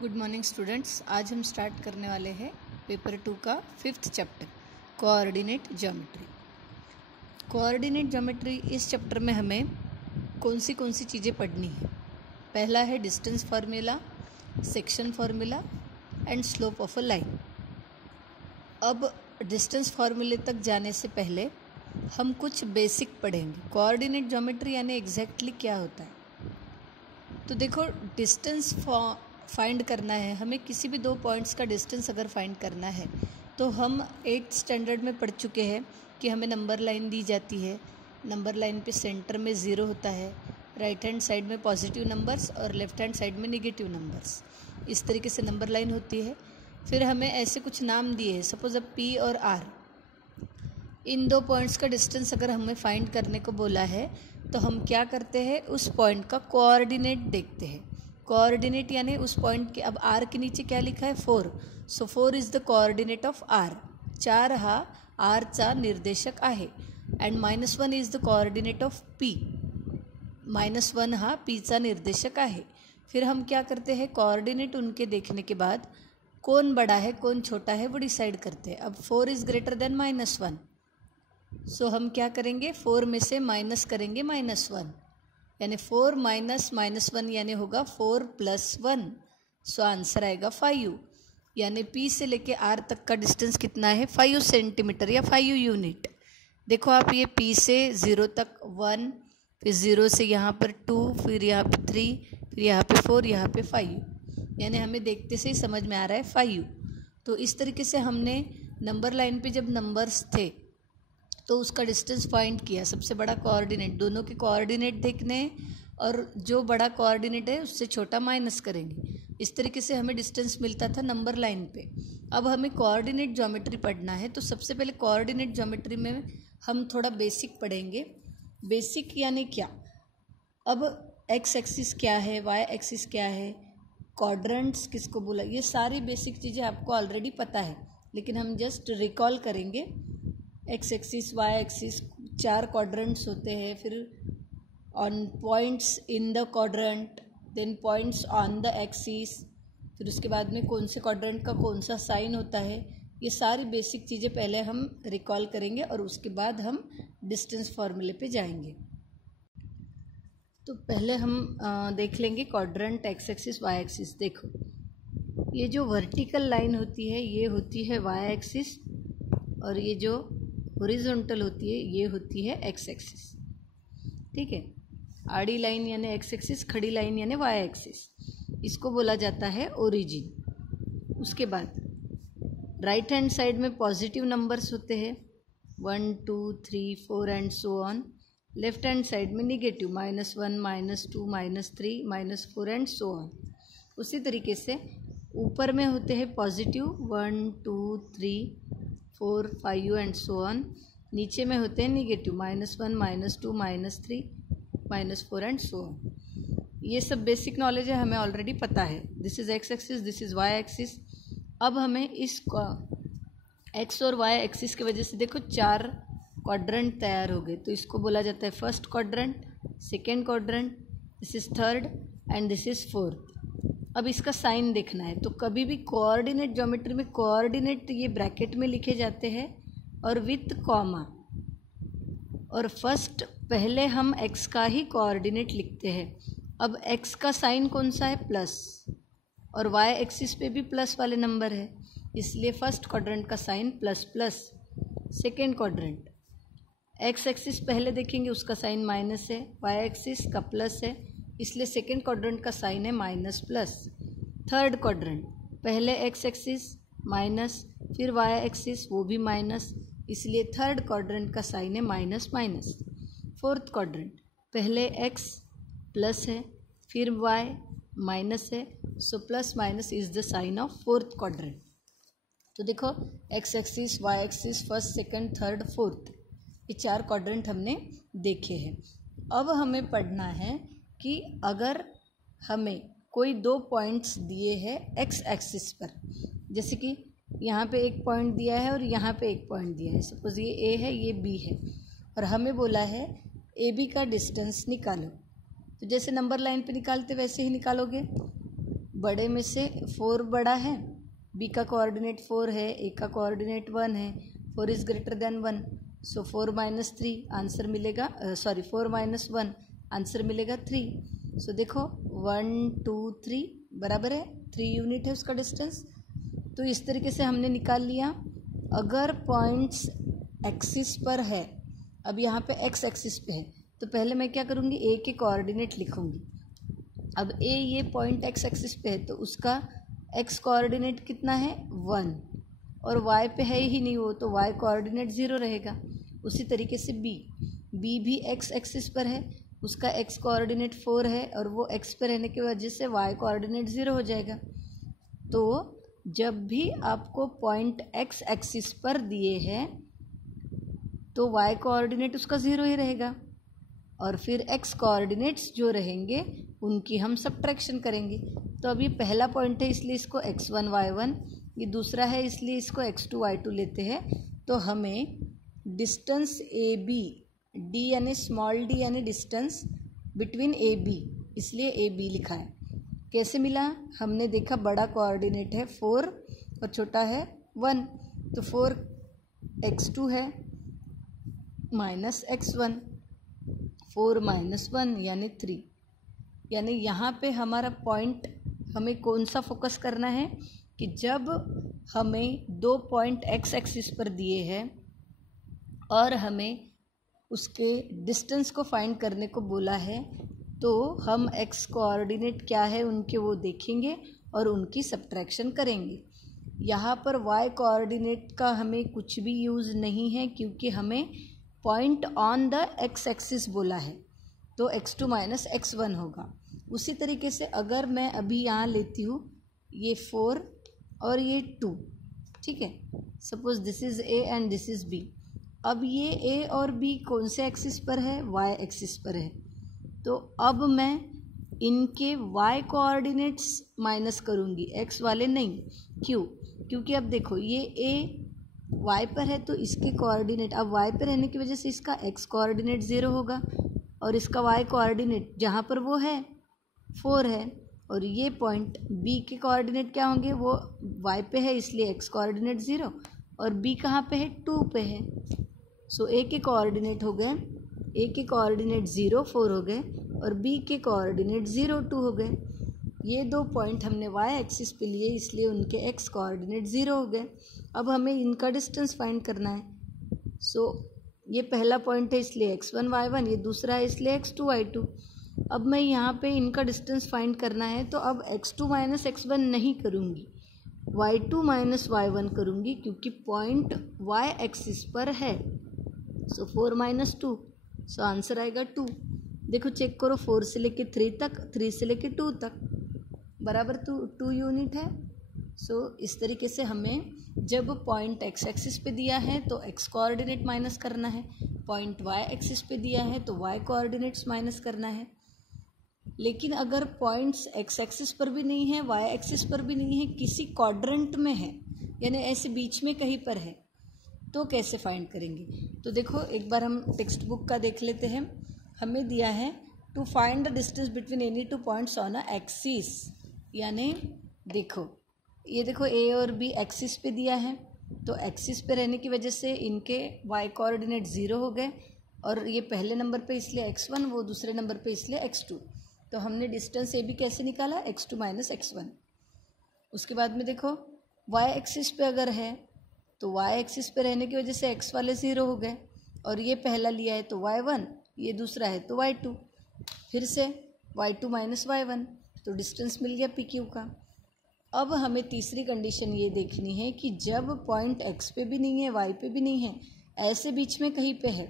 Good morning students. आज हम start करने वाले हैं पेपर 2 का 5th chapter coordinate geometry. Coordinate geometry इस चैप्टर में हमें कौन सी चीज़ें पढ़नी है। पहला है distance formula, section formula and slope of a line. अब डिस्टेंस फार्मूले तक जाने से पहले हम कुछ बेसिक पढ़ेंगे। कोऑर्डिनेट ज्योमेट्री यानी एग्जैक्टली क्या होता है। तो देखो, डिस्टेंस फाइंड करना है हमें। किसी भी दो पॉइंट्स का डिस्टेंस अगर फाइंड करना है तो हम 8th स्टैंडर्ड में पढ़ चुके हैं कि हमें नंबर लाइन दी जाती है। नंबर लाइन पे सेंटर में 0 होता है, राइट हैंड साइड में पॉजिटिव नंबर्स और लेफ्ट हैंड साइड में नेगेटिव नंबर्स। इस तरीके से नंबर लाइन होती है। फिर हमें ऐसे कुछ नाम दिए हैं, सपोज अब P और R। इन दो पॉइंट्स का डिस्टेंस अगर हमें फाइंड करने को बोला है तो हम क्या करते हैं, उस पॉइंट का कोऑर्डिनेट देखते हैं। कोऑर्डिनेट यानी उस पॉइंट के, अब R के नीचे क्या लिखा है 4, सो 4 is the coordinate of R। 4 हा R चा निर्देशक आहे and -1 is the coordinate of P। -1 हा P चा निर्देशक आहे। फिर हम क्या करते हैं, कोऑर्डिनेट उनके देखने के बाद कौन बड़ा है कौन छोटा है वो डिसाइड करते हैं। अब 4 इज ग्रेटर देन -1, सो हम क्या करेंगे, 4 में से माइनस करेंगे -1, यानी 4 माइनस -1 यानी होगा 4 + 1। सो आंसर आएगा 5। यानी P से लेके R तक का डिस्टेंस कितना है, 5 सेंटीमीटर या 5 यूनिट। देखो आप, ये P से 0 तक 1, फिर 0 से यहाँ पर 2, फिर यहाँ पे 3, फिर यहाँ पे 4, यहाँ पे 5, यानी हमें देखते से ही समझ में आ रहा है 5। तो इस तरीके से हमने नंबर लाइन पे जब नंबर्स थे तो उसका डिस्टेंस फाइंड किया। सबसे बड़ा कोऑर्डिनेट, दोनों के कोऑर्डिनेट देखने और जो बड़ा कोऑर्डिनेट है उससे छोटा माइनस करेंगे। इस तरीके से हमें डिस्टेंस मिलता था नंबर लाइन पे। अब हमें कोऑर्डिनेट ज्योमेट्री पढ़ना है तो सबसे पहले कोऑर्डिनेट ज्योमेट्री में हम थोड़ा बेसिक पढ़ेंगे। बेसिक यानी क्या, अब एक्स एक्सिस क्या है, वाई एक्सिस क्या है, क्वाड्रेंट्स किसको बोला, ये सारी बेसिक चीज़ें आपको ऑलरेडी पता है, लेकिन हम जस्ट रिकॉल करेंगे। X axis, Y axis, 4 quadrants होते हैं। फिर on points in the quadrant, then points on the axis, फिर उसके बाद में कौन से क्वाड्रेंट का कौन सा साइन होता है। ये सारी बेसिक चीज़ें पहले हम रिकॉल करेंगे और उसके बाद हम डिस्टेंस फार्मूले पे जाएंगे। तो पहले हम देख लेंगे quadrant, X axis, Y axis. देखो, ये जो वर्टिकल लाइन होती है ये होती है वाई एक्सिस, और ये जो हॉरिजॉन्टल होती है ये होती है एक्स एक्सिस। ठीक है, आड़ी लाइन यानी एक्स एक्सिस, खड़ी लाइन यानी वाई एक्सिस, इसको बोला जाता है ओरिजिन। उसके बाद राइट हैंड साइड में पॉजिटिव नंबर्स होते हैं 1 2 3 4 and so on. Left hand side में निगेटिव -1 -2 -3 -4 एंड सो ऑन। उसी तरीके से ऊपर में होते हैं पॉजिटिव 1 2 3 4 5 एंड सो ऑन। नीचे में होते हैं निगेटिव -1 -2 -3 -4 एंड सो ऑन। ये सब बेसिक नॉलेज है, हमें ऑलरेडी पता है। This is x axis, this is why axis. अब हमें इस एक्स और वाई एक्सिस की वजह से देखो 4 क्वाड्रेंट तैयार हो गए। तो इसको बोला जाता है first quadrant, second quadrant, this is third and this is fourth. अब इसका साइन देखना है, तो कभी भी कोऑर्डिनेट ज्योमेट्री में कोऑर्डिनेट ये ब्रैकेट में लिखे जाते हैं और विथ कॉमा। और फर्स्ट पहले हम एक्स का ही कोऑर्डिनेट लिखते हैं। अब एक्स का साइन कौन सा है, प्लस, और वाई एक्सिस पे भी प्लस वाले नंबर है, इसलिए फर्स्ट क्वाड्रेंट का sign plus plus. Second quadrant, X axis पहले देखेंगे उसका साइन माइनस है, वाई एक्सिस का प्लस है, इसलिए सेकेंड क्वाड्रेंट का साइन है माइनस प्लस। थर्ड क्वाड्रेंट, पहले एक्स एक्सिस माइनस, फिर वाई एक्सिस वो भी माइनस, इसलिए थर्ड क्वाड्रेंट का साइन है माइनस माइनस। फोर्थ क्वाड्रेंट, पहले एक्स प्लस है, फिर वाई माइनस है, so plus minus is the sign of fourth quadrant. तो देखो, X axis, Y axis, first second third fourth, ये 4 क्वाड्रेंट हमने देखे हैं। अब हमें पढ़ना है कि अगर हमें कोई 2 पॉइंट्स दिए हैं एक्स एक्सिस पर, जैसे कि यहाँ पे एक पॉइंट दिया है और यहाँ पे एक पॉइंट दिया है, सपोज ये ए है ये बी है, और हमें बोला है ए बी का डिस्टेंस निकालो। तो जैसे नंबर लाइन पे निकालते वैसे ही निकालोगे। बड़े में से 4 बड़ा है, b का कोऑर्डिनेट 4 है, a का कोऑर्डिनेट 1 है, 4 is greater than 1, so 4 minus 3 answer मिलेगा, 4 माइनस 1 आंसर मिलेगा 3। सो देखो 1 2 3 बराबर है 3 यूनिट है उसका डिस्टेंस। तो इस तरीके से हमने निकाल लिया। अगर पॉइंट्स एक्सिस पर है, अब यहाँ पे एक्स एक्सिस पे है, तो पहले मैं क्या करूँगी, ए के कोऑर्डिनेट लिखूँगी। अब ए ये पॉइंट एक्स एक्सिस पे है तो उसका एक्स कोऑर्डिनेट कितना है 1, और वाई पे है ही नहीं वो, तो वाई कोऑर्डिनेट 0 रहेगा। उसी तरीके से बी भी एक्स एक्सिस पर है, उसका एक्स कोऑर्डिनेट 4 है और वो एक्स पे रहने की वजह से वाई कोऑर्डिनेट 0 हो जाएगा। तो जब भी आपको पॉइंट एक्स एक्सिस पर दिए हैं तो वाई कोऑर्डिनेट उसका 0 ही रहेगा, और फिर एक्स कोऑर्डिनेट्स जो रहेंगे उनकी हम सब्ट्रैक्शन करेंगे। तो अब ये पहला पॉइंट है इसलिए इसको x1 y1, ये दूसरा है इसलिए इसको x2 y2 लेते हैं। तो हमें डिस्टेंस ए बी, डी यानी स्मॉल डी यानी डिस्टेंस बिटवीन ए बी, इसलिए ए बी लिखा है। कैसे मिला, हमने देखा बड़ा कोऑर्डिनेट है 4 और छोटा है 1, तो 4x2 है माइनस x1, 4 माइनस 1 यानी 3। यानी यहाँ पे हमारा पॉइंट हमें कौन सा फोकस करना है कि जब हमें 2 पॉइंट एक्स एक्सिस पर दिए हैं और हमें उसके डिस्टेंस को फाइंड करने को बोला है, तो हम एक्स कोऑर्डिनेट क्या है उनके वो देखेंगे और उनकी सब्ट्रैक्शन करेंगे। यहाँ पर वाई कोऑर्डिनेट का हमें कुछ भी यूज़ नहीं है क्योंकि हमें point on the x axis बोला है, तो x2 माइनस x1 होगा। उसी तरीके से अगर मैं अभी यहाँ लेती हूँ ये 4 और ये 2, ठीक है, suppose this is a and this is b। अब ये a और b कौन से एक्सिस पर है, y एक्सिस पर है। तो अब मैं इनके y कोऑर्डिनेट्स माइनस करूँगी, x वाले नहीं। क्यों, क्योंकि अब देखो ये a y पर है तो इसके कोऑर्डिनेट, अब y पर रहने की वजह से इसका x कोऑर्डिनेट 0 होगा और इसका y कोऑर्डिनेट जहाँ पर वो है 4 है, और ये पॉइंट b के कोऑर्डिनेट क्या होंगे, वो y पे है इसलिए x कोऑर्डिनेट 0 और b कहाँ पे है 2 पे है। सो a के कोऑर्डिनेट हो गए, a के कोऑर्डिनेट 0 4 हो गए और b के कोऑर्डिनेट 0 2 हो गए। ये 2 पॉइंट हमने y एक्सिस पे लिए इसलिए उनके x कोऑर्डिनेट 0 हो गए। अब हमें इनका डिस्टेंस फाइंड करना है। सो ये पहला पॉइंट है इसलिए x1 y1, ये दूसरा है इसलिए x2 y2। अब मैं यहाँ पे इनका डिस्टेंस फाइंड करना है, तो अब x2 माइनस x1 नहीं करूँगी, y2 माइनस y1 करूँगी क्योंकि पॉइंट y एक्सिस पर है। सो 4 माइनस 2, सो आंसर आएगा 2। देखो चेक करो, 4 से लेके 3 तक, 3 से लेके 2 तक बराबर 2 यूनिट है। सो इस तरीके से हमें जब पॉइंट एक्स एक्सिस पे दिया है तो एक्स कोऑर्डिनेट माइनस करना है, पॉइंट वाई एक्सिस पे दिया है तो वाई कोऑर्डिनेट्स माइनस करना है। लेकिन अगर पॉइंट्स एक्स एक्सिस पर भी नहीं है, वाई एक्सिस पर भी नहीं है, किसी क्वाड्रेंट में है यानी ऐसे बीच में कहीं पर है, तो कैसे फाइंड करेंगे। तो देखो एक बार हम टेक्स्ट बुक का देख लेते हैं। हमें दिया है to find the distance between any 2 points on a axis, यानी देखो ये देखो ए और बी एक्सिस पे दिया है, तो एक्सिस पे रहने की वजह से इनके वाई कोऑर्डिनेट 0 हो गए और ये पहले नंबर पे इसलिए x1, वो दूसरे नंबर पे इसलिए x2। तो हमने डिस्टेंस ए बी कैसे निकाला, x2 माइनस x1। उसके बाद में देखो वाई एक्सिस पे अगर है तो वाई एक्सिस पे रहने की वजह से x वाले 0 हो गए और ये पहला लिया है तो y1, ये दूसरा है तो y2, फिर से y2 माइनस y1, तो डिस्टेंस मिल गया PQ का। अब हमें तीसरी कंडीशन ये देखनी है कि जब पॉइंट x पे भी नहीं है, y पे भी नहीं है, ऐसे बीच में कहीं पे है,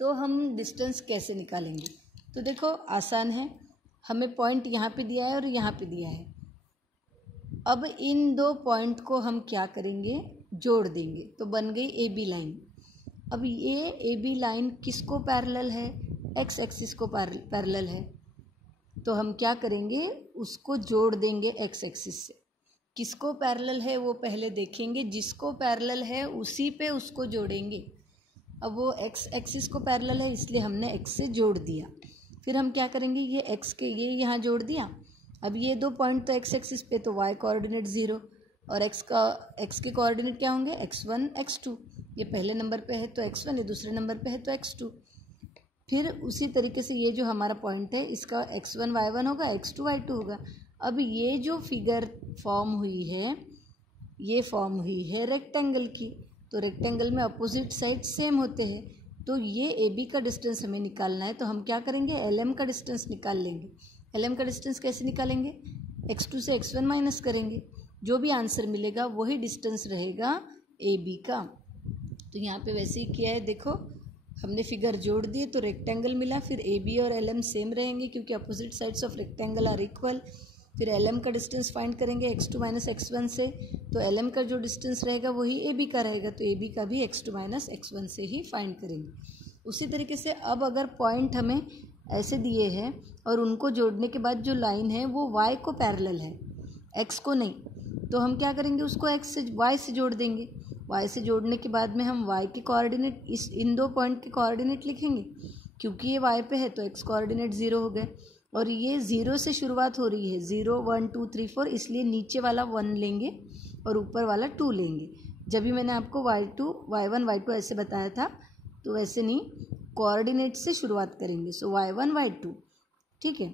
तो हम डिस्टेंस कैसे निकालेंगे। तो देखो आसान है, हमें पॉइंट यहाँ पे दिया है और यहाँ पे दिया है। अब इन 2 पॉइंट को हम क्या करेंगे, जोड़ देंगे, तो बन गई ए बी लाइन। अब ये ए बी लाइन किसको पैरेलल है, एक्स एक्सिस को पैरेलल है, तो हम क्या करेंगे, उसको जोड़ देंगे एक्स एक्सिस से। किसको पैरेलल है वो पहले देखेंगे, जिसको पैरेलल है उसी पे उसको जोड़ेंगे। अब वो एक्स एक्सिस को पैरेलल है इसलिए हमने एक्स से जोड़ दिया। फिर हम क्या करेंगे, ये एक्स के ये यहाँ जोड़ दिया अब ये दो पॉइंट तो एक्स एक्सिस पे, तो वाई कोऑर्डिनेट 0 और एक्स के कोऑर्डिनेट क्या होंगे, x1 x2। ये पहले नंबर पे है तो x1, ये दूसरे नंबर पे है तो x2। फिर उसी तरीके से ये जो हमारा पॉइंट है इसका x1 y1 होगा, x2 y2 होगा। अब ये जो फिगर फॉर्म हुई है, ये फॉर्म हुई है रेक्टेंगल की, तो रेक्टेंगल में अपोजिट साइड सेम होते हैं, तो ये ए बी का डिस्टेंस हमें निकालना है। तो हम क्या करेंगे, एल एम का डिस्टेंस निकाल लेंगे। एल एम का डिस्टेंस कैसे निकालेंगे, x2 से x1 माइनस करेंगे, जो भी आंसर मिलेगा वही डिस्टेंस रहेगा ए बी का। तो यहाँ पे वैसे ही किया है, देखो हमने फिगर जोड़ दिए तो रेक्टेंगल मिला, फिर ए बी और एल एम सेम रहेंगे क्योंकि opposite sides of rectangle are equal. फिर एल एम का डिस्टेंस फाइंड करेंगे x2 माइनस x1 से, तो एल एम का जो डिस्टेंस रहेगा वही ए बी का रहेगा, तो ए बी का भी x2 माइनस x1 से ही फाइंड करेंगे। उसी तरीके से अब अगर पॉइंट हमें ऐसे दिए हैं और उनको जोड़ने के बाद जो लाइन है वो y को पैरेलल है, x को नहीं, तो हम क्या करेंगे, उसको x से y से जोड़ देंगे। y से जोड़ने के बाद में हम y के कोऑर्डिनेट इन दो पॉइंट के कोऑर्डिनेट लिखेंगे, क्योंकि ये y पे है तो x कोऑर्डिनेट 0 हो गए और ये 0 से शुरुआत हो रही है, 0 1 2 3 4, इसलिए नीचे वाला 1 लेंगे और ऊपर वाला 2 लेंगे। जब भी मैंने आपको y2 y1 y2 ऐसे बताया था, तो वैसे नहीं, कोऑर्डिनेट से शुरुआत करेंगे। सो y1 y2, ठीक है।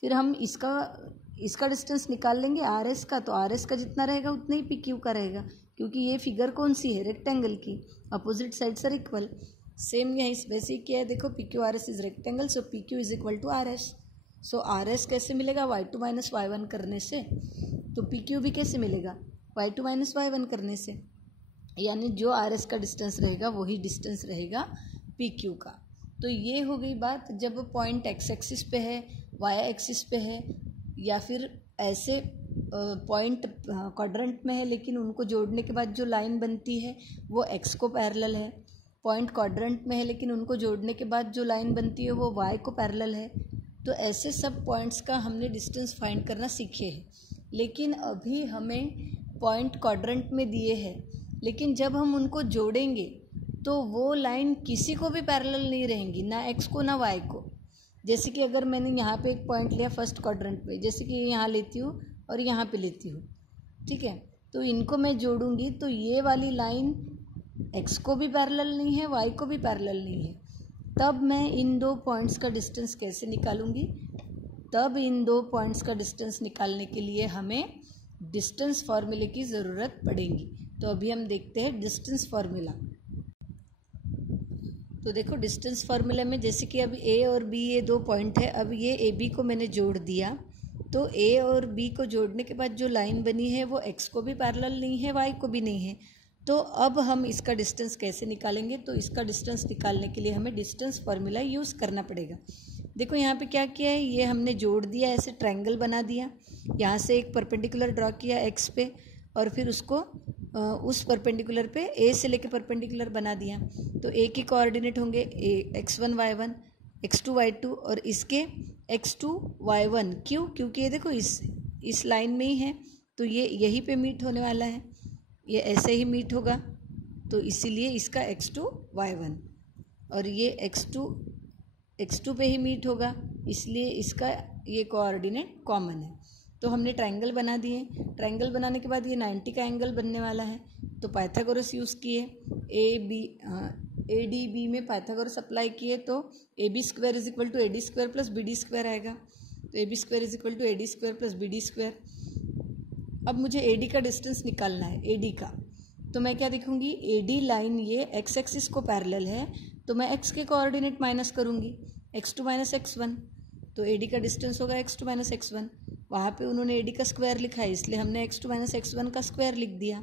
फिर हम इसका डिस्टेंस निकाल लेंगे आर एस का, तो आर एस का जितना रहेगा उतना ही पी क्यू का रहेगा, क्योंकि ये फिगर कौन सी है, रेक्टेंगल की, opposite sides are equal. Same यही वैसे ही किया है, देखो P Q R S is rectangle, so P Q is equal to R S. So R S कैसे मिलेगा, y2 माइनस y1 करने से, तो पी क्यू भी कैसे मिलेगा, y2 माइनस y1 करने से, यानी जो आर एस का डिस्टेंस रहेगा वही डिस्टेंस रहेगा पी क्यू का। तो ये हो गई बात जब पॉइंट एक्स एक्सिस पे है, वाई एक्सिस पे है, या फिर ऐसे पॉइंट क्वाड्रेंट में है लेकिन उनको जोड़ने के बाद जो लाइन बनती है वो एक्स को पैरेलल है। पॉइंट क्वाड्रेंट में है लेकिन उनको जोड़ने के बाद जो लाइन बनती है वो वाई को पैरेलल है। तो ऐसे सब पॉइंट्स का हमने डिस्टेंस फाइंड करना सीखे हैं, लेकिन अभी हमें पॉइंट क्वाड्रेंट में दिए हैं, लेकिन जब हम उनको जोड़ेंगे तो वो लाइन किसी को भी पैरेलल नहीं रहेंगी, ना एक्स को ना वाई को। जैसे कि अगर मैंने यहाँ पे एक पॉइंट लिया फर्स्ट क्वाड्रेंट पे, जैसे कि यहाँ लेती हूँ और यहाँ पे लेती हूँ, ठीक है, तो इनको मैं जोड़ूंगी तो ये वाली लाइन एक्स को भी पैरेलल नहीं है, वाई को भी पैरेलल नहीं है। तब मैं इन दो पॉइंट्स का डिस्टेंस कैसे निकालूंगी, तब इन दो पॉइंट्स का डिस्टेंस निकालने के लिए हमें डिस्टेंस फार्मूले की ज़रूरत पड़ेगी। तो अभी हम देखते हैं डिस्टेंस फार्मूला। तो देखो डिस्टेंस फार्मूला में जैसे कि अब ए और बी ये दो पॉइंट है, अब ये ए बी को मैंने जोड़ दिया, तो ए और बी को जोड़ने के बाद जो लाइन बनी है वो एक्स को भी पैरेलल नहीं है, वाई को भी नहीं है। तो अब हम इसका डिस्टेंस कैसे निकालेंगे, तो इसका डिस्टेंस निकालने के लिए हमें डिस्टेंस फार्मूला यूज़ करना पड़ेगा। देखो यहाँ पे क्या किया है, ये हमने जोड़ दिया, ऐसे ट्रायंगल बना दिया, यहाँ से एक परपेंडिकुलर ड्रॉ किया एक्स पे और फिर उसको उस परपेंडिकुलर पे ए से लेके परपेंडिकुलर बना दिया। तो ए के कोऑर्डिनेट होंगे x1 y1, x2 y2 और इसके x2 y1। क्यों, क्योंकि ये देखो इस लाइन में ही है, तो ये यहीं पे मीट होने वाला है, ये ऐसे ही मीट होगा, तो इसीलिए इसका x2 y1 और ये x2 पे ही मीट होगा, इसलिए इसका ये कोऑर्डिनेट कॉमन है। तो हमने ट्रायंगल बना दिए, ट्रायंगल बनाने के बाद ये 90 का एंगल बनने वाला है, तो पाइथागोरस यूज़ किए, ए डी बी में पाइथागोरस अप्लाई किए, तो A B square is equal to A D square plus B D square आएगा, तो A B square is equal to A D square plus B D square. अब मुझे A D का distance निकालना है, A D का, तो मैं क्या देखूंगी, ए डी लाइन ये एक्स एक्सिस को पैरेलल है, तो मैं एक्स के कोऑर्डिनेट माइनस करूंगी, x2 माइनस x1, तो ए डी का डिस्टेंस होगा x2 माइनस x1। वहाँ पे उन्होंने ए डी का स्क्वायर लिखा है इसलिए हमने x2 माइनस x1 का स्क्वायर लिख दिया,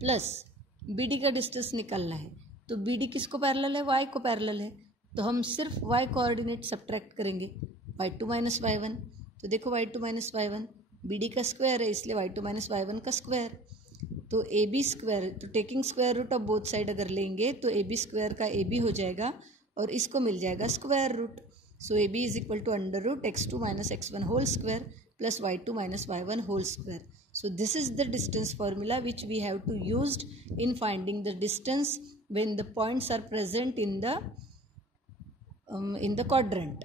प्लस बी डी का डिस्टेंस निकालना है, तो बी डी किसको पैरेलल है, y को पैरेलल है, तो हम सिर्फ y कोऑर्डिनेट सब्ट्रैक्ट करेंगे, y2 माइनस y1। तो देखो y2 minus y1 B D का स्क्वायर है इसलिए y2 माइनस y1 का स्क्वायर, तो ए बी स्क्वायर, तो taking square root of both side अगर लेंगे तो ए बी स्क्वायर का ए बी हो जाएगा और इसको मिल जाएगा square root. So A B is equal to under root x2 minus x1 whole square plus y2 minus y1 whole square. So this is the distance formula which we have to used in finding the distance when the points are present in the quadrant.